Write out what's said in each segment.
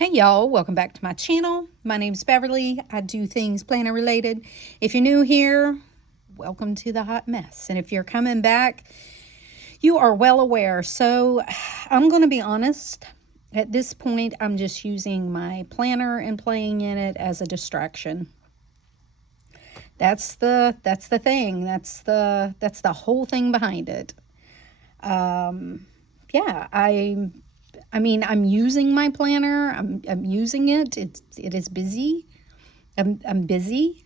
Hey y'all, welcome back to my channel. My name's Beverly. I do things planner related. If you're new here, welcome to the hot mess. And if you're coming back, you are well aware. So I'm going to be honest. At this point, I'm just using my planner and playing in it as a distraction. That's the thing. That's the whole thing behind it. Yeah, I mean, I'm using my planner. I'm using it. It is busy. I'm busy,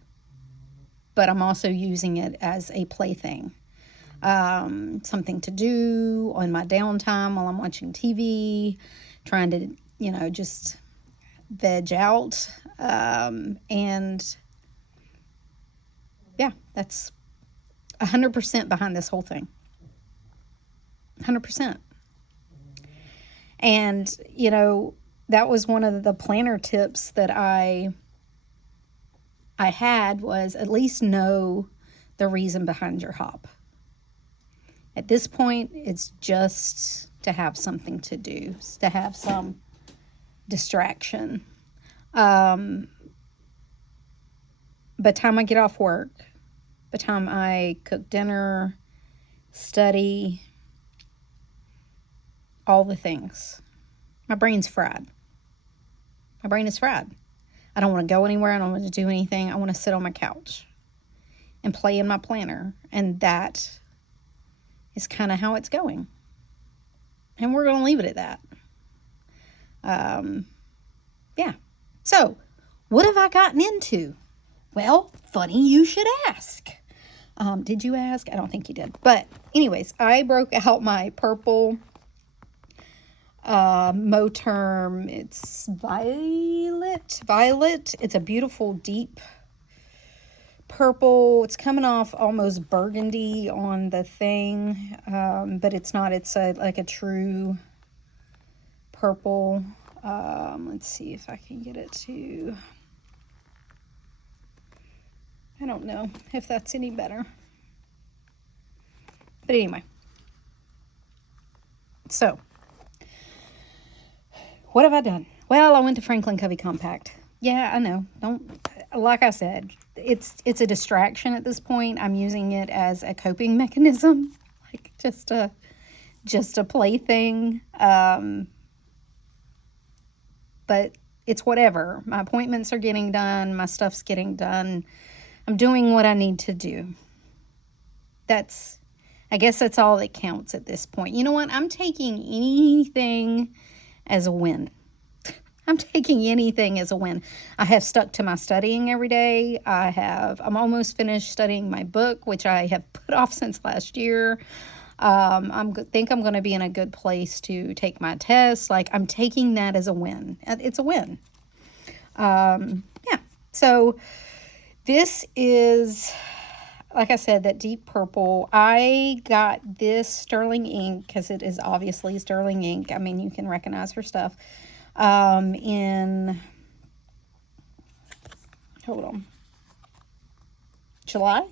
but I'm also using it as a plaything. Something to do on my downtime while I'm watching TV, trying to, just veg out. And yeah, that's 100% behind this whole thing. 100%. And, that was one of the planner tips that I had, was at least know the reason behind your hop. At this point, it's just to have something to do, to have some distraction. By the time I get off work, by the time I cook dinner, study, all the things, my brain's fried. My brain is fried. I don't want to go anywhere. I don't want to do anything. I want to sit on my couch and play in my planner. And that is kind of how it's going. And we're going to leave it at that. Yeah. So, what have I gotten into? Well, funny you should ask. Did you ask? I don't think you did. But anyways, I broke out my purple Moterm. It's Violet. It's a beautiful deep purple. It's coming off almost burgundy on the thing, but it's not. It's like a true purple. Let's see if I can get it to, I don't know if that's any better, but anyway, so what have I done? Well, I went to Franklin Covey Compact. Yeah, I know. Like I said, it's a distraction at this point. I'm using it as a coping mechanism, like just a plaything. But it's whatever. My appointments are getting done. My stuff's getting done. I'm doing what I need to do. I guess that's all that counts at this point. You know what? I'm taking anything as a win. I'm taking anything as a win. I have stuck to my studying every day. I'm almost finished studying my book, which I have put off since last year. Think I'm going to be in a good place to take my test. Like, I'm taking that as a win. It's a win. Yeah. So this is, like I said, that deep purple. I got this sterling ink because it is obviously sterling ink. I mean, you can recognize her stuff. In, hold on, July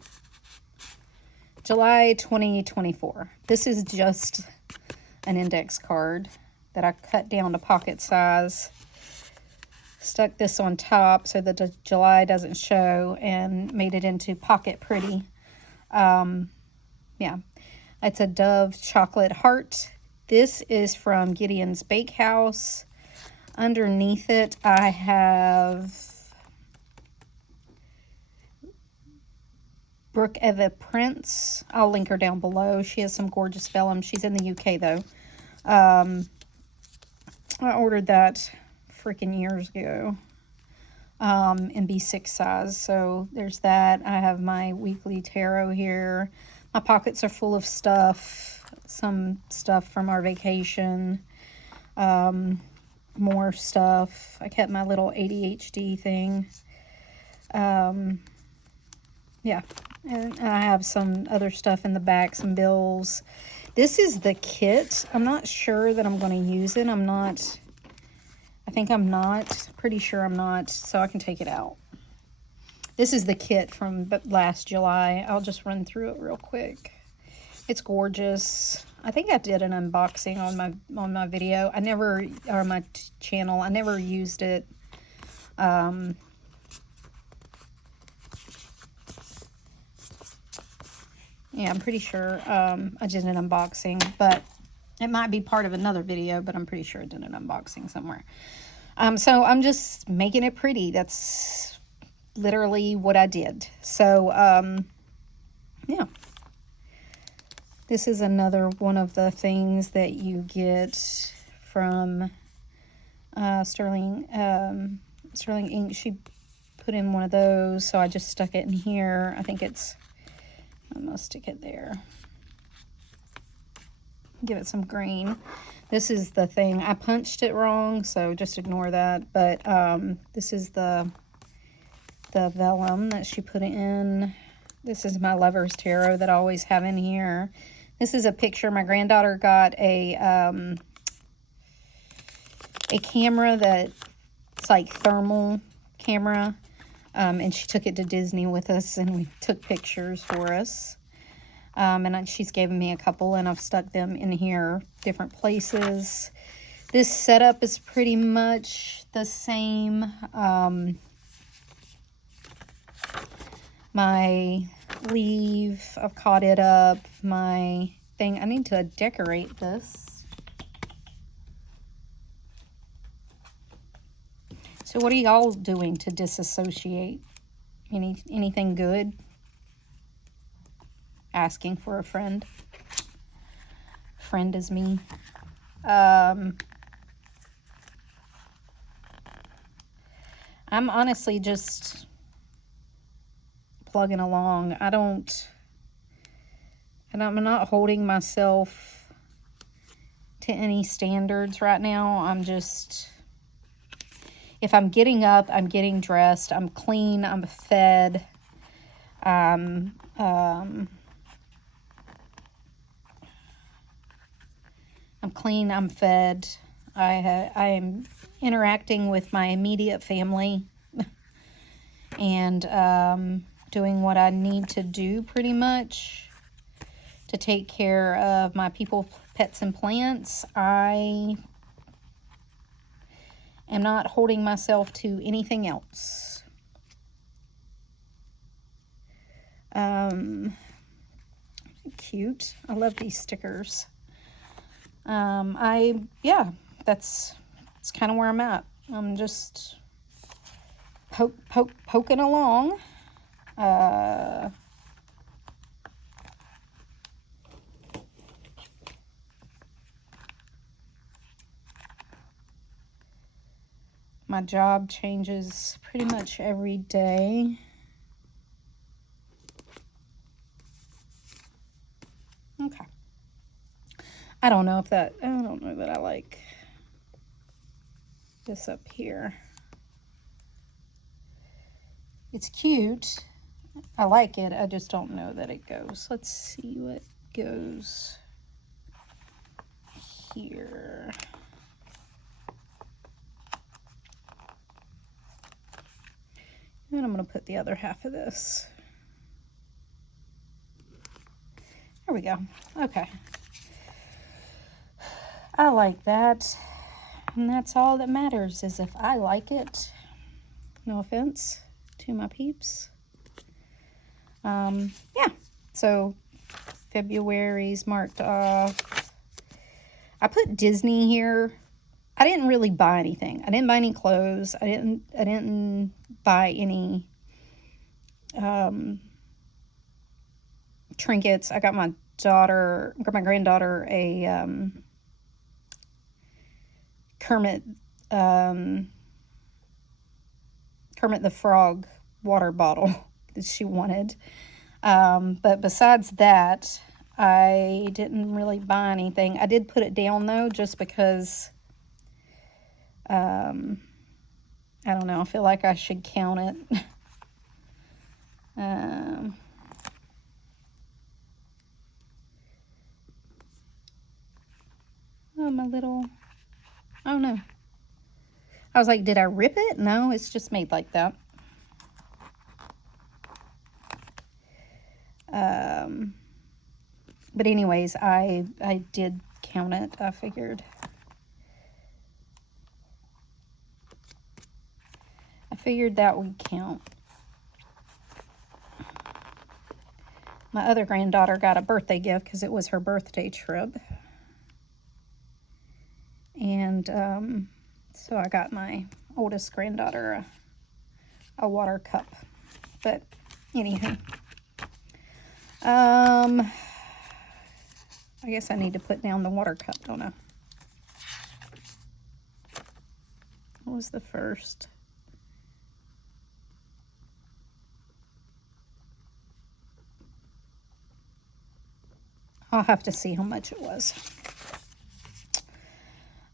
2024. This is just an index card that I cut down to pocket size. Stuck this on top so that the July doesn't show, and made it into pocket pretty. Yeah, it's a Dove chocolate heart. This is from Gideon's Bakehouse. Underneath it, I have Brooke Eva Prince. I'll link her down below. She has some gorgeous vellum. She's in the UK, though. I ordered that freaking years ago in B6 size. So there's that. I have my weekly tarot here. My pockets are full of stuff. Some stuff from our vacation. More stuff. I kept my little ADHD thing. Yeah. And I have some other stuff in the back, some bills. This is the kit. I'm not sure that I'm going to use it. Pretty sure I'm not, so I can take it out. This is the kit from last July. I'll just run through it real quick. It's gorgeous. I think I did an unboxing on my video. I never, or my channel, I never used it. Yeah, I'm pretty sure I did an unboxing, but it might be part of another video, but I'm pretty sure I did an unboxing somewhere. So I'm just making it pretty. That's literally what I did. So, yeah. This is another one of the things that you get from Sterling Ink. She put in one of those, so I just stuck it in here. I think it's, I'm gonna stick it there. Give it some green. This is the thing. I punched it wrong, so just ignore that. But this is the vellum that she put in. This is my Lover's Tarot that I always have in here. This is a picture. My granddaughter got a camera that's like thermal camera, and she took it to Disney with us, and we took pictures for us. And she's given me a couple, and I've stuck them in here, different places. This setup is pretty much the same. My leaf, I've caught it up. My thing, I need to decorate this. So what are y'all doing to disassociate? Anything good? Asking for a friend. Friend is me. I'm honestly just plugging along. I'm not holding myself to any standards right now. I'm just, if I'm getting up, I'm getting dressed, I'm clean, I'm fed, I'm clean, I'm fed, I am interacting with my immediate family, and doing what I need to do pretty much to take care of my people, pets, and plants. I am not holding myself to anything else. Cute. I love these stickers. Yeah, that's kind of where I'm at. I'm just poking along. My job changes pretty much every day. Okay. I don't know that I like this up here. It's cute. I like it. I just don't know that it goes. Let's see what goes here. And I'm going to put the other half of this. There we go. Okay. I like that. And that's all that matters, is if I like it. No offense to my peeps. Yeah. So February's marked off. I put Disney here. I didn't really buy anything. I didn't buy any clothes. I didn't buy any trinkets. I got my granddaughter a Kermit the Frog water bottle that she wanted. But besides that, I didn't really buy anything. I did put it down though, just because I don't know, I feel like I should count it. Oh, my little, oh no. I was like, did I rip it? No, it's just made like that. But anyways, I did count it. I figured that would count. My other granddaughter got a birthday gift because it was her birthday trip. And so I got my oldest granddaughter a water cup. But anyhow, I guess I need to put down the water cup, don't I? What was the first? I'll have to see how much it was.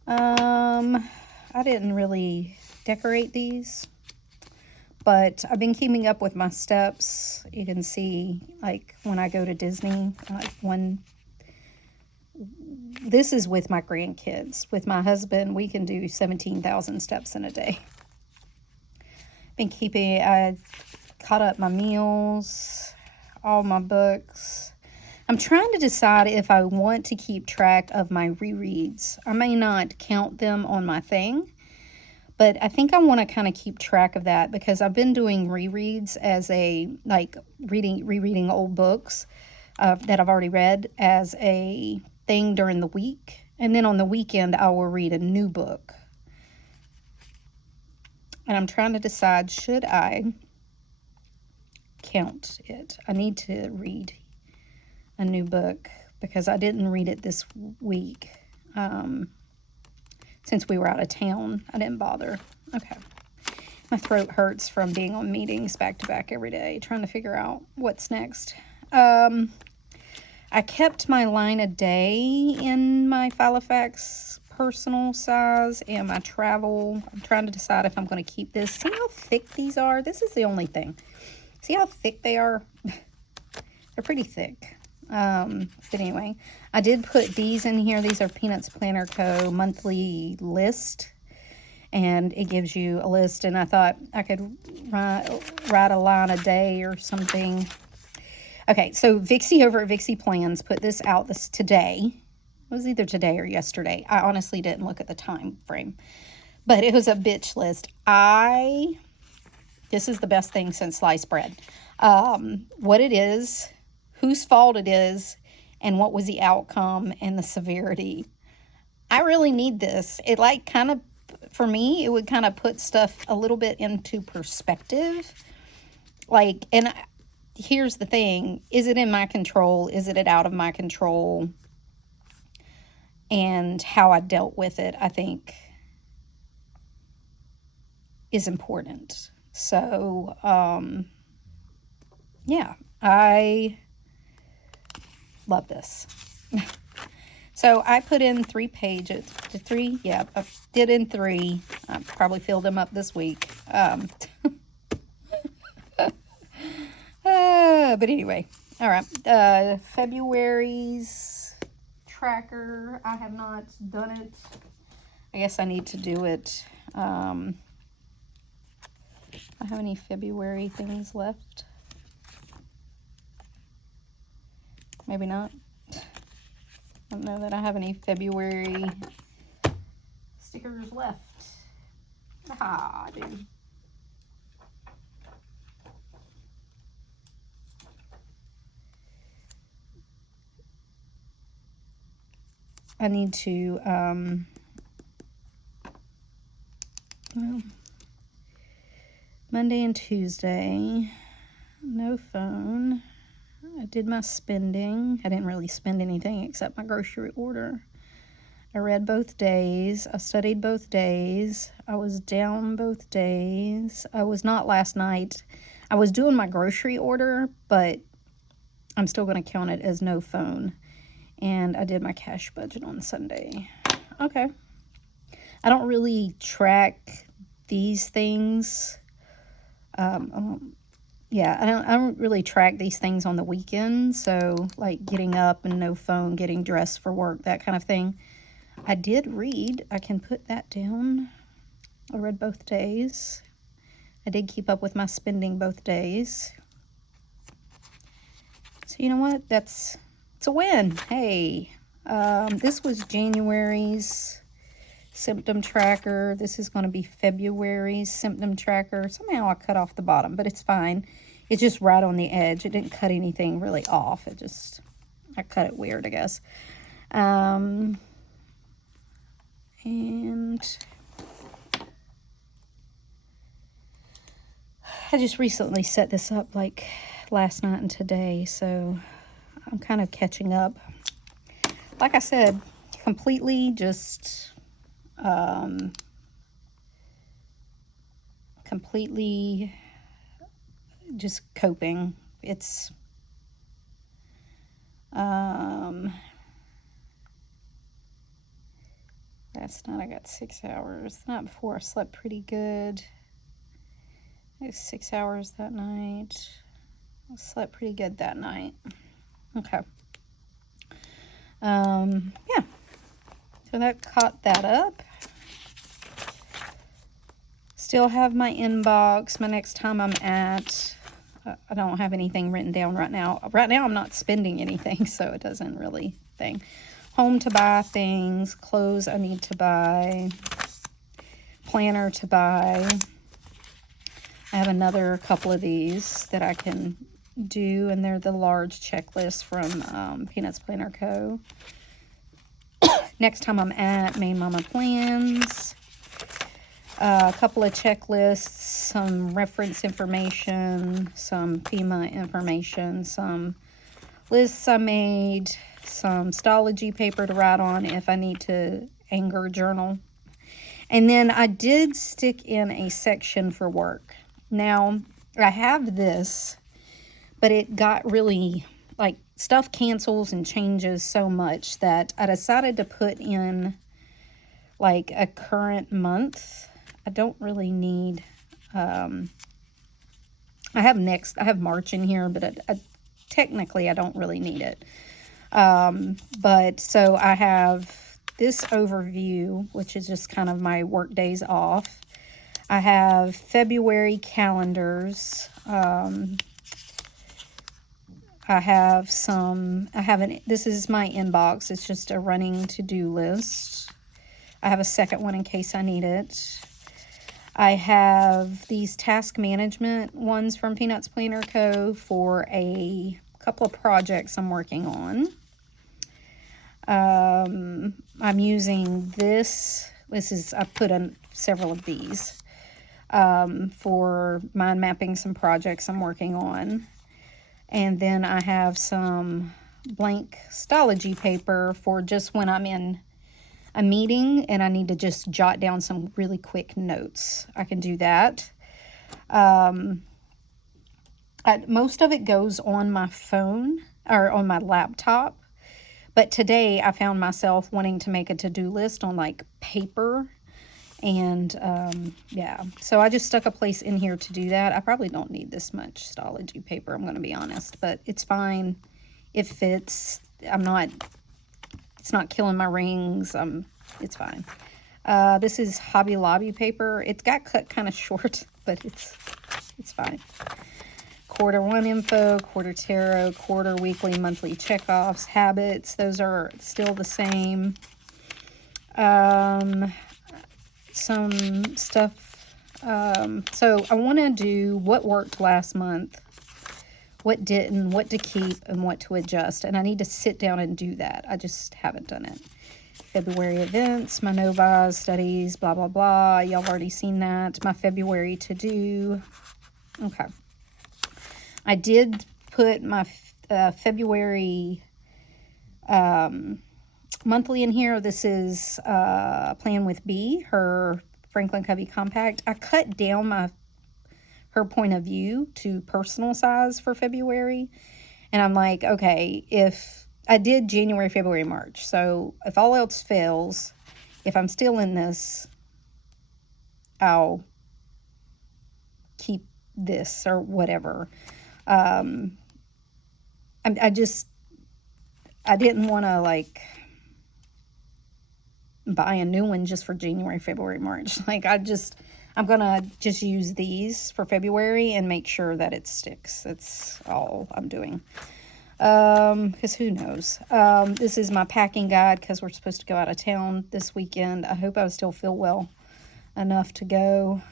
I didn't really decorate these, but I've been keeping up with my steps. You can see, like, when I go to Disney, this is with my grandkids. With my husband, we can do 17,000 steps in a day. I caught up my meals, all my books. I'm trying to decide if I want to keep track of my rereads. I may not count them on my thing, but I think I want to kind of keep track of that because I've been doing rereads as rereading old books that I've already read as a thing during the week. And then on the weekend, I will read a new book. And I'm trying to decide, should I count it? I need to read a new book because I didn't read it this week. Since we were out of town, I didn't bother. Okay. My throat hurts from being on meetings back to back every day, trying to figure out what's next. I kept my line a day in my Filofax personal size and my travel. I'm trying to decide if I'm going to keep this. See how thick these are? This is the only thing. See how thick they are? They're pretty thick. But anyway, I did put these in here. These are Peanuts Planner Co. monthly list, and it gives you a list, and I thought I could write a line a day or something. Okay, so Vixie over at Vixie Plans put this out today. It was either today or yesterday. I honestly didn't look at the time frame, but it was a bitch list. This is the best thing since sliced bread. What it is, whose fault it is, and what was the outcome and the severity. I really need this. It for me, it would kind of put stuff a little bit into perspective. And here's the thing. Is it in my control? Is it out of my control? And how I dealt with it, I think, is important. So, yeah, I love this. So I put in 3 pages. Yeah, I did in 3. I probably filled them up this week. But anyway, all right. February's tracker. I have not done it. I guess I need to do it. I have any February things left? Maybe not. I don't know that I have any February stickers left. I do. I need to, well, Monday and Tuesday, no phone. I did my spending. I didn't really spend anything except my grocery order. I read both days. I studied both days. I was down both days. I was not last night. I was doing my grocery order, but I'm still going to count it as no phone. And I did my cash budget on Sunday. Okay. I don't really track these things. Yeah, I don't really track these things on the weekend. So, like getting up and no phone, getting dressed for work, that kind of thing. I did read. I can put that down. I read both days. I did keep up with my spending both days. So, you know what? That's It's a win. Hey, this was January's symptom tracker. This is going to be February's symptom tracker. Somehow I cut off the bottom, but it's fine. It's just right on the edge. It didn't cut anything really off. I cut it weird, I guess. And I just recently set this up like last night and today, so I'm kind of catching up. Like I said, completely just coping. It's last night I got 6 hours. The night before I slept pretty good. It was 6 hours that night. I slept pretty good that night. Okay. Yeah. So that caught that up. Still have my inbox. My next time I'm at, I don't have anything written down right now. Right now I'm not spending anything, so it doesn't really thing. Home to buy things, clothes I need to buy, planner to buy. I have another couple of these that I can do, and they're the large checklist from Peanuts Planner Co. Next time I'm at Main Mama Plans. A couple of checklists, some reference information, some FEMA information, some lists I made, some Stalogy paper to write on if I need to anger journal. And then I did stick in a section for work. Now, I have this, but it got really, like, stuff cancels and changes so much that I decided to put in, like, a current month. I don't really need, I have March in here, but technically I don't really need it. But so I have this overview, which is just kind of my work days off. I have February calendars. This is my inbox. It's just a running to-do list. I have a second one in case I need it. I have these task management ones from Peanuts Planner Co. for a couple of projects I'm working on. I'm using this. I put in several of these for mind mapping some projects I'm working on. And then I have some blank Stalogy paper for just when I'm in a meeting and I need to just jot down some really quick notes. I can do that. Most of it goes on my phone or on my laptop. But today I found myself wanting to make a to-do list on like paper. And yeah, so I just stuck a place in here to do that. I probably don't need this much Stalogy paper, I'm going to be honest, but it's fine. It fits. It's not killing my rings. It's fine. This is Hobby Lobby paper. It got cut kind of short, but it's fine. Quarter one info, quarter tarot, quarter weekly, monthly checkoffs, habits. Those are still the same. Some stuff. So I want to do what worked last month, what didn't, what to keep, and what to adjust. And I need to sit down and do that. I just haven't done it. February events, my no-buys, studies, blah, blah, blah. Y'all have already seen that. My February to-do. Okay. I did put my February monthly in here. This is Plan with B, her Franklin Covey Compact. I cut down her point of view to personal size for February. And I'm like, okay, if I did January, February, March. So if all else fails, if I'm still in this, I'll keep this or whatever. I didn't want to like buy a new one just for January, February, March. Like I'm going to just use these for February and make sure that it sticks. That's all I'm doing. Because who knows? This is my packing guide because we're supposed to go out of town this weekend. I hope I still feel well enough to go,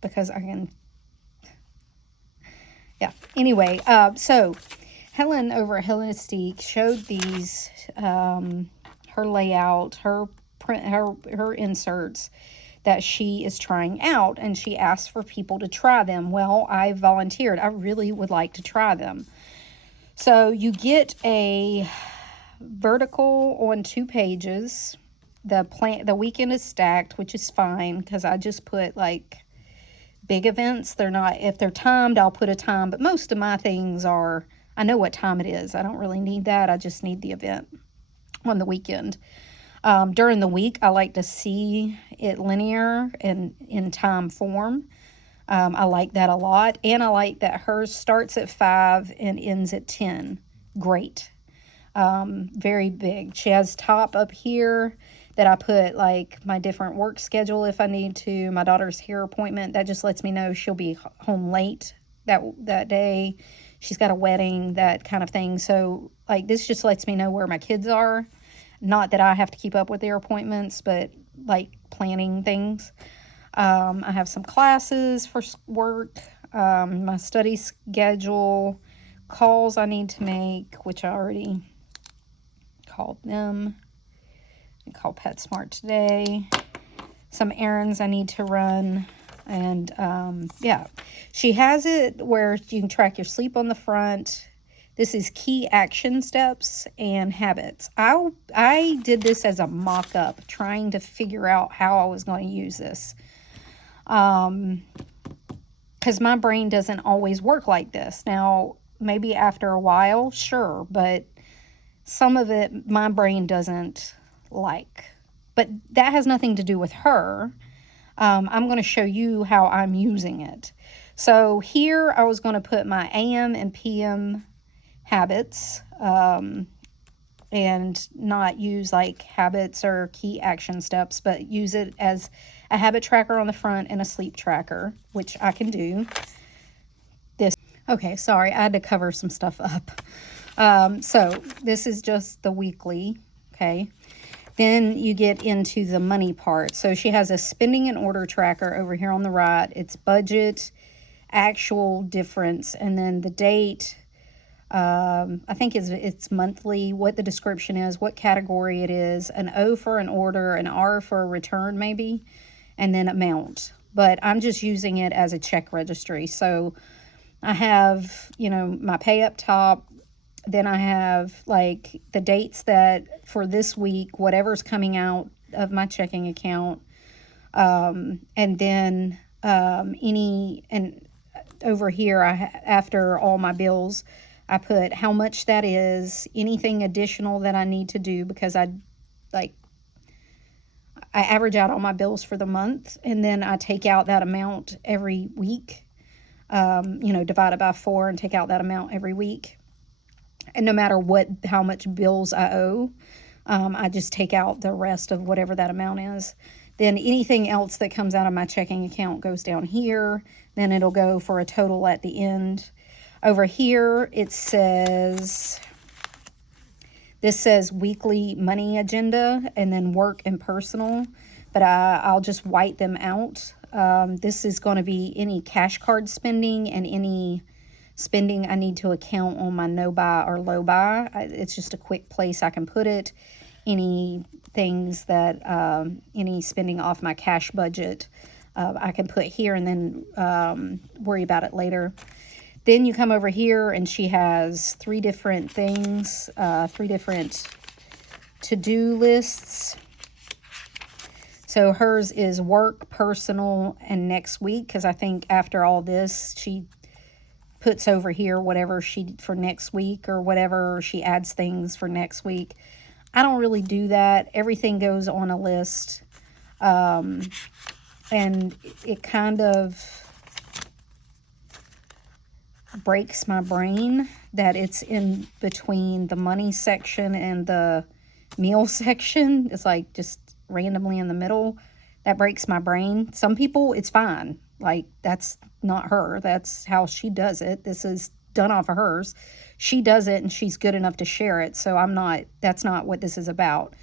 because I can, yeah. Anyway, so Helen over at Hellenistique showed these, her layout, her print, her inserts that she is trying out, and she asked for people to try them. Well, I volunteered. I really would like to try them. So you get a vertical on 2 pages. The weekend is stacked, which is fine because I just put like big events. They're not, if they're timed, I'll put a time, but most of my things are, I know what time it is. I don't really need that. I just need the event on the weekend. During the week, I like to see it linear and in time form. I like that a lot. And I like that hers starts at 5 and ends at 10. Great. Very big. She has top up here that I put like my different work schedule if I need to. My daughter's hair appointment, that just lets me know she'll be home late that day. She's got a wedding, that kind of thing. So like this just lets me know where my kids are. Not that I have to keep up with their appointments, but like planning things. I have some classes for work, my study schedule, calls I need to make, which I already called them. I called PetSmart today. Some errands I need to run. And yeah, she has it where you can track your sleep on the front. This is key action steps and habits. I did this as a mock-up, trying to figure out how I was going to use this. Because my brain doesn't always work like this. Now, maybe after a while, sure, but some of it my brain doesn't like. But that has nothing to do with her. I'm going to show you how I'm using it. So here I was going to put my AM and PM habits, and not use like habits or key action steps, but use it as a habit tracker on the front and a sleep tracker, which I can do. Okay, sorry, I had to cover some stuff up. So this is just the weekly, okay? Then you get into the money part. So she has a spending and order tracker over here on the right. It's budget, actual difference, and then the date. I think it's monthly, what the description is, what category it is, an O for an order, an R for a return maybe, and then amount. But I'm just using it as a check registry. So I have, my pay up top. Then I have like the dates that for this week, whatever's coming out of my checking account. And then and over here, after all my bills, I put how much that is, anything additional that I need to do, because I average out all my bills for the month, and then I take out that amount every week, divide it by 4 and take out that amount every week. And no matter how much bills I owe, I just take out the rest of whatever that amount is. Then anything else that comes out of my checking account goes down here. Then it'll go for a total at the end. Over here, it says, this says weekly money agenda, and then work and personal, but I'll just white them out. This is going to be any cash card spending and any spending I need to account on my no buy or low buy. It's just a quick place I can put it. Any things that, any spending off my cash budget, I can put here and then worry about it later. Then you come over here and she has 3 different things, 3 different to-do lists. So hers is work, personal, and next week, because I think after all this, she puts over here whatever for next week, or whatever she adds things for next week. I don't really do that. Everything goes on a list. And it kind of breaks my brain that it's in between the money section and the meal section. It's like just randomly in the middle. That breaks my brain. Some people, it's fine. Like, that's not her. That's how she does it. This is done off of hers. She does it and she's good enough to share it. So that's not what this is about.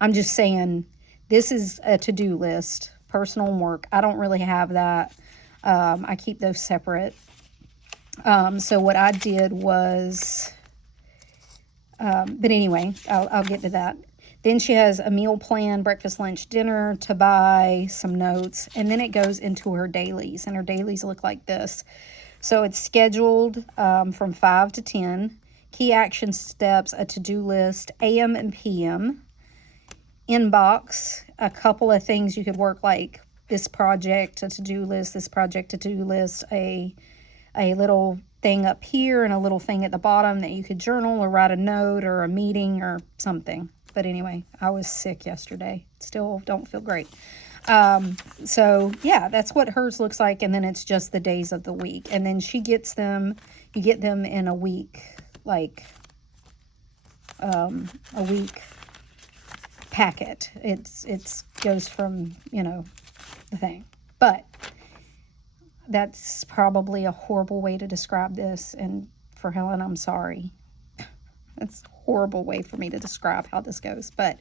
I'm just saying this is a to-do list, personal and work. I don't really have that. I keep those separate. So what I did was, but anyway, I'll get to that. Then she has a meal plan, breakfast, lunch, dinner to buy, some notes, and then it goes into her dailies, and her dailies look like this. So it's scheduled from 5 to 10, key action steps, a to-do list, AM and PM, inbox, a couple of things you could work like this project, a to-do list, this project, a to-do list, a little thing up here and a little thing at the bottom that you could journal or write a note or a meeting or something. But anyway, I was sick yesterday. Still don't feel great. So yeah, that's what hers looks like. And then it's just the days of the week. And then she gets them, you get them in a week, like a week packet. It's goes from, you know, the thing. But that's probably a horrible way to describe this. And for Helen, I'm sorry. That's a horrible way for me to describe how this goes. But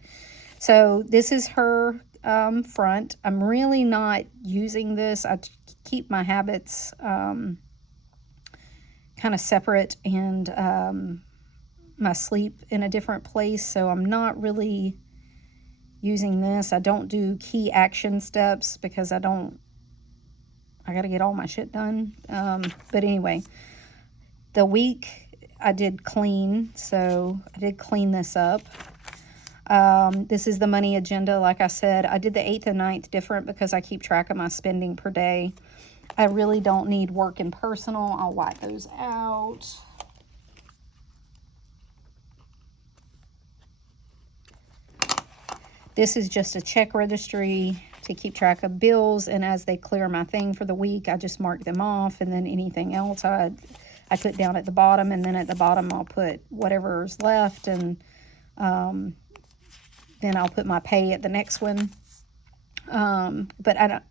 so this is her front. I'm really not using this. I keep my habits kind of separate, and my sleep in a different place. So I'm not really using this. I don't do key action steps because I got to get all my shit done. But anyway, the week I did clean, so I did clean this up. This is the money agenda. Like I said, I did the 8th and 9th different because I keep track of my spending per day. I really don't need work and personal. I'll wipe those out. This is just a check registry to keep track of bills, and as they clear my thing for the week, I just mark them off, and then anything else I put down at the bottom, and then at the bottom I'll put whatever's left, and then I'll put my pay at the next one. But I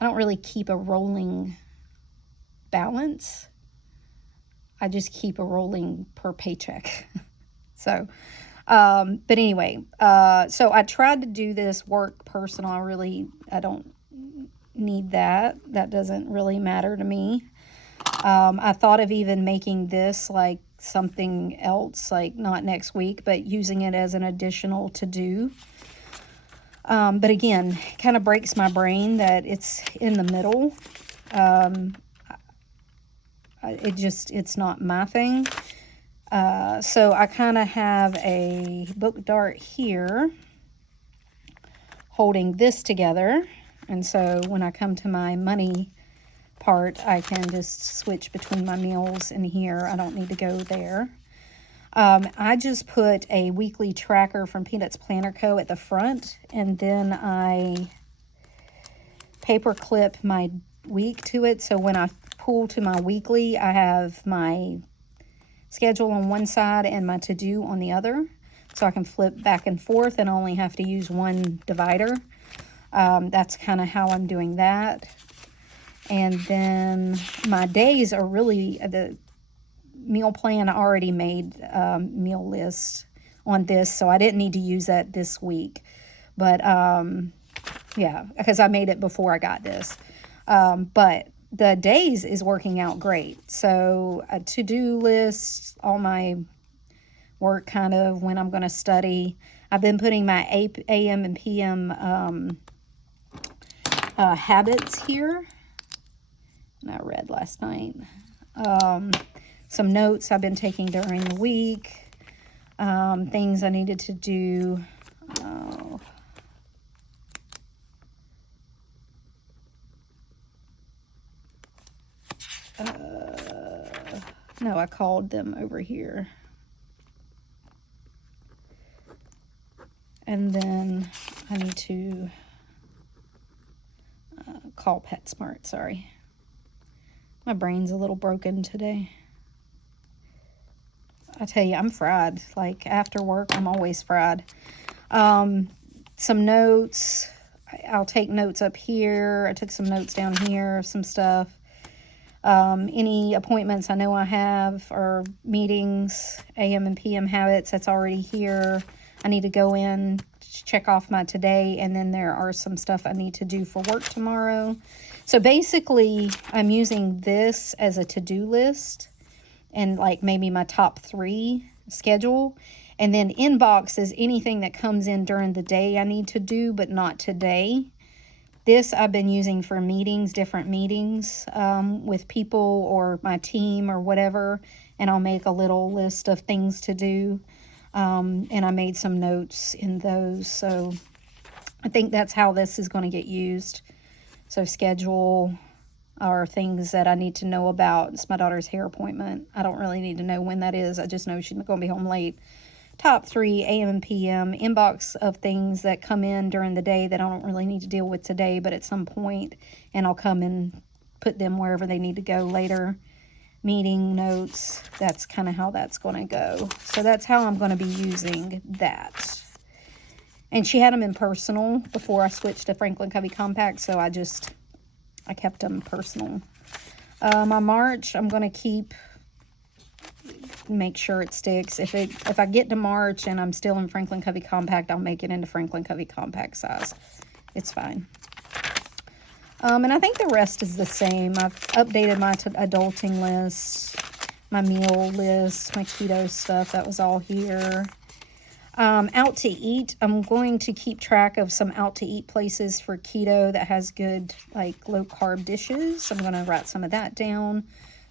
don't really keep a rolling balance. I just keep a rolling per paycheck. So, but anyway, so I tried to do this work personal. I don't need that. That doesn't really matter to me. I thought of even making this like something else, like not next week, but using it as an additional to do. But again, kind of breaks my brain that it's in the middle. It's not my thing. So I kind of have a book dart here holding this together. And so when I come to my money part, I can just switch between my meals and here. I don't need to go there. I just put a weekly tracker from Peanuts Planner Co. at the front, and then I paperclip my week to it. So when I pull to my weekly, I have my schedule on one side and my to-do on the other. So I can flip back and forth and only have to use one divider. That's kind of how I'm doing that. And then my days are really the meal plan. I already made meal list on this, so I didn't need to use that this week. But yeah, because I made it before I got this. But the days is working out great. So a to-do list, all my work, kind of when I'm going to study. I've been putting my AM and PM habits here. And I read last night. Some notes I've been taking during the week. Things I needed to do. No, I called them over here. And then I need to call PetSmart, sorry. My brain's a little broken today. I tell you, I'm fried. Like, after work, I'm always fried. Some notes. I'll take notes up here. I took some notes down here, some stuff. Any appointments I know I have or meetings, AM and PM habits, that's already here. I need to go in, check off my today, and then there are some stuff I need to do for work tomorrow. So basically, I'm using this as a to-do list and like maybe my top 3 schedule. And then inbox is anything that comes in during the day I need to do, but not today. This I've been using for meetings, different meetings with people or my team or whatever. And I'll make a little list of things to do. And I made some notes in those. So I think that's how this is going to get used. So schedule are things that I need to know about. It's my daughter's hair appointment. I don't really need to know when that is. I just know she's going to be home late. Top 3, AM and PM, inbox of things that come in during the day that I don't really need to deal with today, but at some point, and I'll come and put them wherever they need to go later. Meeting notes, that's kind of how that's going to go. So that's how I'm going to be using that. And she had them in personal before I switched to Franklin Covey Compact, so I kept them personal. My March, I'm going to make sure it sticks. If I get to March and I'm still in Franklin Covey Compact, I'll make it into Franklin Covey Compact size. It's fine. And I think the rest is the same. I've updated my adulting list, my meal list, my keto stuff. That was all here. Out to eat. I'm going to keep track of some out to eat places for keto that has good, like, low carb dishes. I'm going to write some of that down.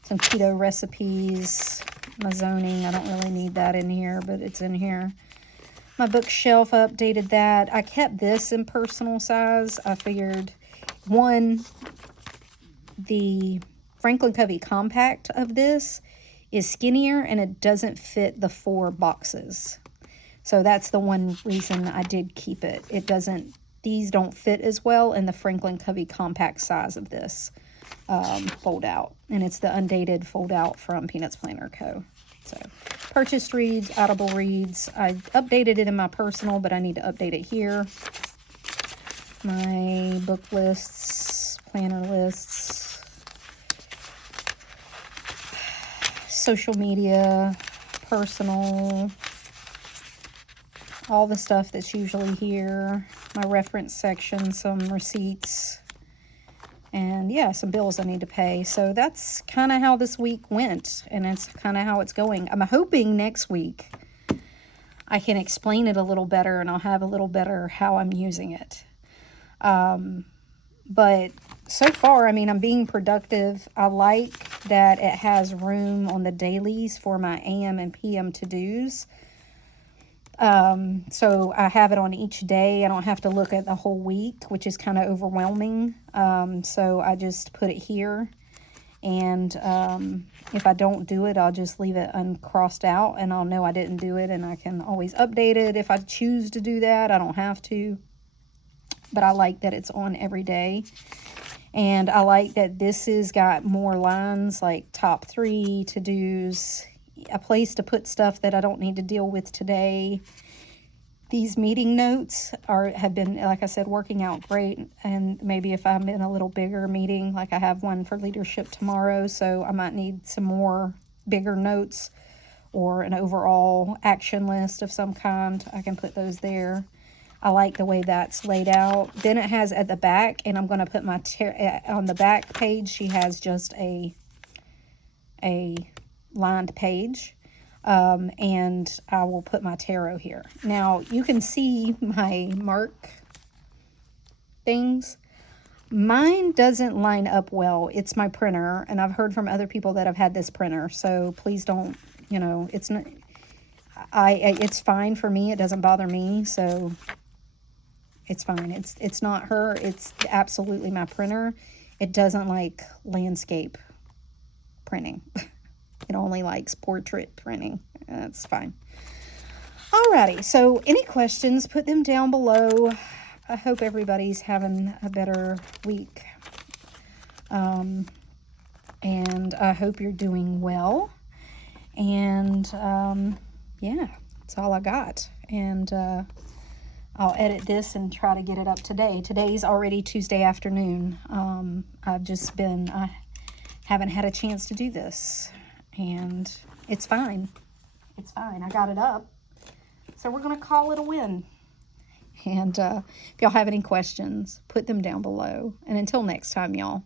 Some keto recipes. My zoning, I don't really need that in here, but it's in here. My bookshelf, I updated that. I kept this in personal size. I figured, one, the Franklin Covey Compact of this is skinnier and it doesn't fit the 4 boxes. So that's the one reason I did keep it. These don't fit as well in the Franklin Covey Compact size of this. Fold out, and it's the undated fold out from Peanuts Planner Co. So purchased reads, Audible reads. I updated it in my personal, but I need to update it here. My book lists, planner lists, social media, personal, all the stuff that's usually here. My reference section, some receipts. And yeah, some bills I need to pay. So that's kind of how this week went. And it's kind of how it's going. I'm hoping next week I can explain it a little better and I'll have a little better how I'm using it. But so far, I mean, I'm being productive. I like that it has room on the dailies for my AM and PM to-dos. So I have it on each day. I don't have to look at the whole week, which is kind of overwhelming. So I just put it here. And if I don't do it, I'll just leave it uncrossed out and I'll know I didn't do it, and I can always update it if I choose to do that. I don't have to. But I like that it's on every day. And I like that this has got more lines, like top 3 to-dos, a place to put stuff that I don't need to deal with today. These meeting notes have been, like I said, working out great. And maybe if I'm in a little bigger meeting, like I have one for leadership tomorrow, so I might need some more bigger notes or an overall action list of some kind. I can put those there. I like the way that's laid out. Then it has at the back, and I'm going to put my, on the back page, she has just a lined page. And I will put my tarot here. Now, you can see my mark things. Mine doesn't line up well. It's my printer, and I've heard from other people that have had this printer, so please don't, it's not, it's fine for me. It doesn't bother me, so it's fine. It's not her. It's absolutely my printer. It doesn't like landscape printing. It only likes portrait printing. That's fine. Alrighty, so any questions, put them down below. I hope everybody's having a better week. And I hope you're doing well. And yeah, that's all I got. And I'll edit this and try to get it up today. Today's already Tuesday afternoon. I haven't had a chance to do this. And it's fine. It's fine. I got it up. So we're going to call it a win. And if y'all have any questions, put them down below. And until next time, y'all.